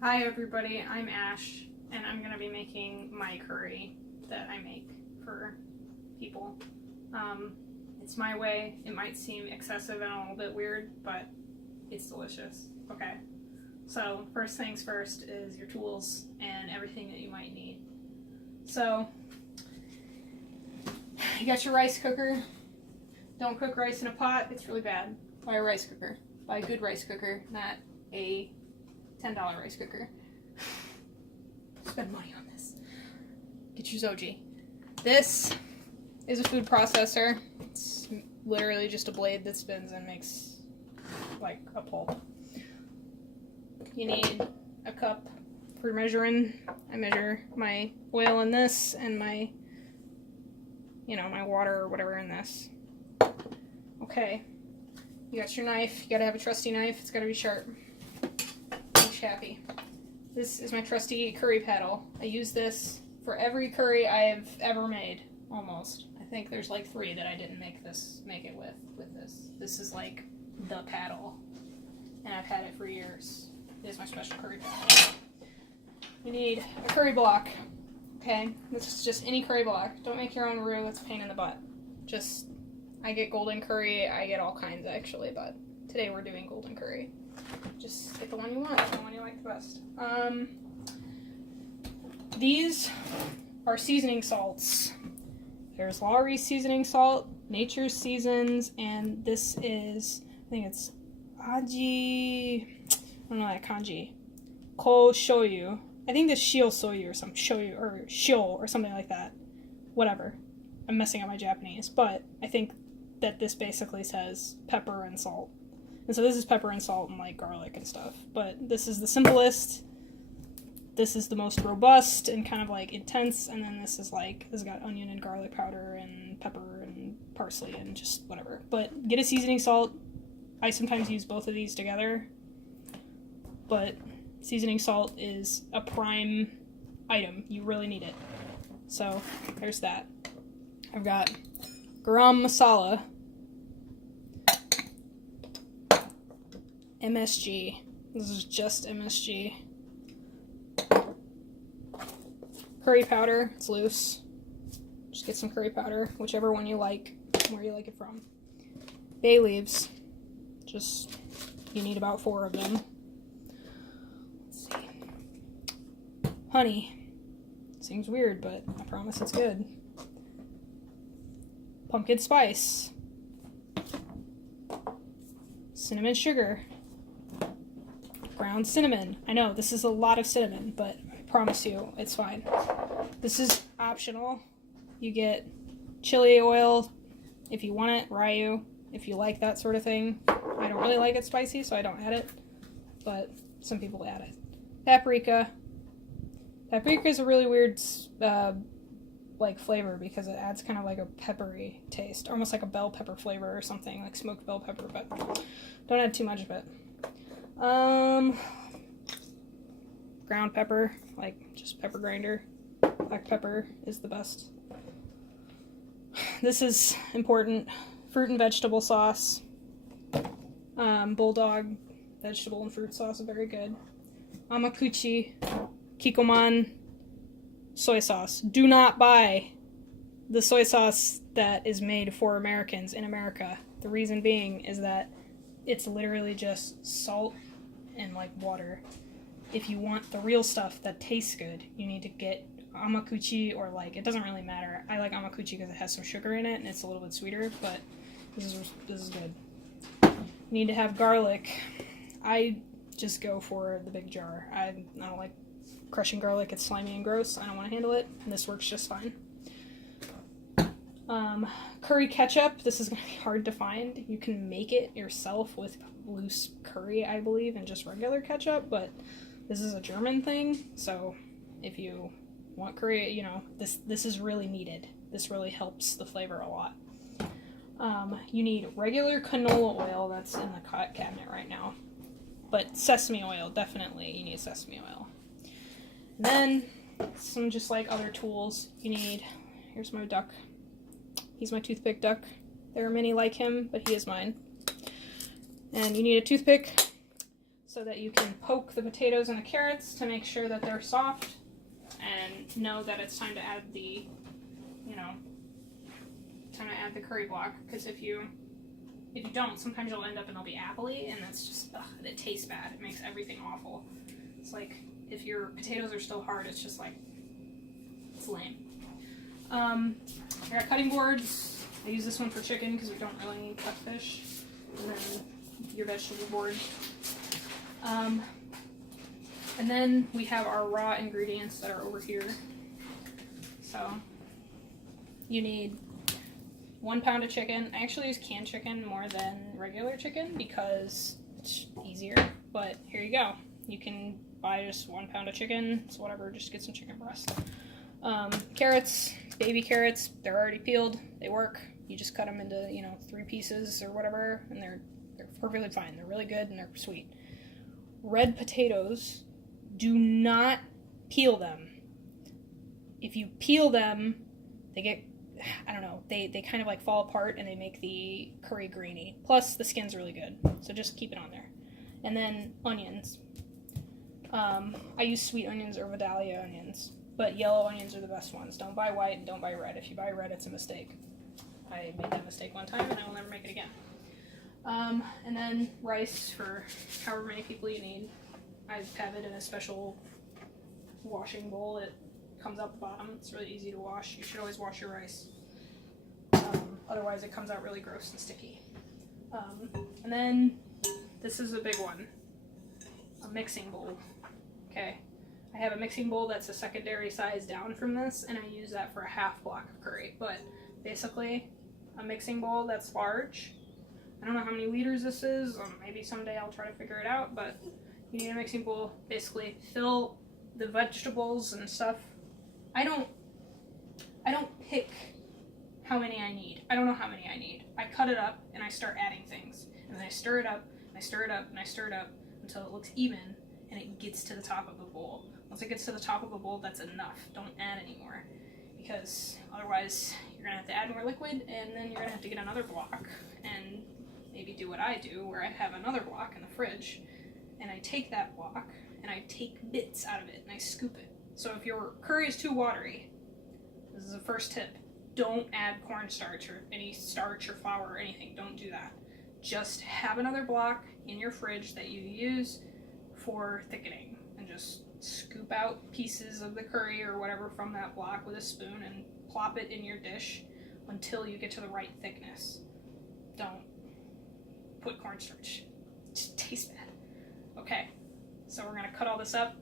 Hi everybody, I'm Ash, and I'm going to be making my curry that I make for people. It's my way. It might seem excessive and a little bit weird, but it's delicious. Okay, so first things first is your tools and everything that you might need. So, you got your rice cooker. Don't cook rice in a pot, it's really bad. Buy a rice cooker. Buy a good rice cooker, not a $10 rice cooker. Spend money on this. Get your Zoji. This is a food processor. It's literally just a blade that spins and makes like a pulp. You need a cup for measuring. I measure my oil in this and my, my water or whatever in this. Okay. You got your knife. You gotta have a trusty knife. It's gotta be sharp. Happy. This is my trusty curry paddle. I use this for every curry I've ever made, almost. I think there's like 3 that I didn't make it with this. This is like the paddle, and I've had it for years. It is my special curry paddle. You need a curry block. Okay, this is just any curry block. Don't make your own roux. It's a pain in the butt. I get golden curry. I get all kinds actually, but today we're doing golden curry. Just get the one you want, the one you like the best. These are seasoning salts. There's Lawry's seasoning salt, Nature's Seasons, and this is, I think it's Aji, I don't know that kanji. Ko shoyu. I think this shio soyu or some shoyu or shio or something like that. Whatever. I'm messing up my Japanese, but I think that this basically says pepper and salt. And so this is pepper and salt and like garlic and stuff. But this is the simplest. This is the most robust and kind of like intense. And then this has got onion and garlic powder and pepper and parsley and just whatever. But get a seasoning salt. I sometimes use both of these together. But seasoning salt is a prime item. You really need it. So there's that. I've got garam masala. MSG. This is just MSG. Curry powder. It's loose. Just get some curry powder, whichever one you like, where you like it from. Bay leaves. You need about 4 of them. Let's see. Honey. Seems weird, but I promise it's good. Pumpkin spice. Cinnamon sugar. Ground cinnamon. I know, this is a lot of cinnamon, but I promise you, it's fine. This is optional. You get chili oil if you want it, ryu, if you like that sort of thing. I don't really like it spicy, so I don't add it, but some people add it. Paprika. Paprika is a really weird flavor because it adds kind of like a peppery taste, almost like a bell pepper flavor or something, like smoked bell pepper, but don't add too much of it. Ground pepper, like just pepper grinder. Black pepper is the best. This is important. Fruit and vegetable sauce. Bulldog vegetable and fruit sauce is very good. Amakuchi, Kikkoman soy sauce. Do not buy the soy sauce that is made for Americans in America. The reason being is that it's literally just salt and like water. If you want the real stuff that tastes good, you need to get Amakuchi, or it doesn't really matter. I like Amakuchi because it has some sugar in it and it's a little bit sweeter, but this is good. You need to have garlic. I just go for the big jar. I don't like crushing garlic. It's slimy and gross. I don't want to handle it, and this works just fine. Curry ketchup. This is going to be hard to find. You can make it yourself with loose curry, I believe, and just regular ketchup, but this is a German thing, so if you want curry, this is really needed. This really helps the flavor a lot. You need regular canola oil. That's in the cabinet right now, but sesame oil, definitely you need sesame oil. And then some just like other tools you need. Here's my duck. He's my toothpick duck. There are many like him, but he is mine. And you need a toothpick. so that you can poke the potatoes and the carrots to make sure that they're soft and know that it's time to add the, time to add the curry block. Because if you don't, sometimes you'll end up and it'll be appley, and that's just, it tastes bad. It makes everything awful. It's like, if your potatoes are still hard, it's just like, it's lame. I got cutting boards. I use this one for chicken because we don't really need cut fish. And then your vegetable board. And then we have our raw ingredients that are over here. So you need 1 pound of chicken. I actually use canned chicken more than regular chicken because it's easier. But here you go. You can buy just 1 pound of chicken. It's whatever, just get some chicken breast. Carrots, baby carrots, they're already peeled. They work. You just cut them into, 3 pieces or whatever, and they're perfectly fine. They're really good and they're sweet. Red potatoes, do not peel them. If you peel them, they get, I don't know, they kind of like fall apart and they make the curry greeny. Plus, the skin's really good, so just keep it on there. And then onions. I use sweet onions or Vidalia onions, but yellow onions are the best ones. Don't buy white and don't buy red. If you buy red, it's a mistake. I made that mistake one time and I will never make it again. And then rice for however many people you need. I have it in a special washing bowl. It comes out the bottom. It's really easy to wash. You should always wash your rice. Otherwise it comes out really gross and sticky. And then this is a big one. A mixing bowl. Okay. I have a mixing bowl that's a secondary size down from this, and I use that for a half block of curry. But basically, a mixing bowl that's large. I don't know how many liters this is. Maybe someday I'll try to figure it out, but you need a mixing bowl. Basically, fill the vegetables and stuff. I don't pick how many I need. I don't know how many I need. I cut it up and I start adding things. And then I stir it up, and I stir it up, and I stir it up until it looks even and it gets to the top of the bowl. Once it gets to the top of the bowl, that's enough. Don't add any more, because otherwise you're gonna have to add more liquid, and then you're gonna have to get another block and maybe do what I do, where I have another block in the fridge, and I take that block and I take bits out of it and I scoop it. So if your curry is too watery, this is the first tip. Don't add cornstarch or any starch or flour or anything. Don't do that. Just have another block in your fridge that you use for thickening, and just scoop out pieces of the curry or whatever from that block with a spoon and plop it in your dish until you get to the right thickness. Don't put cornstarch. It just tastes bad. Okay, so we're gonna cut all this up.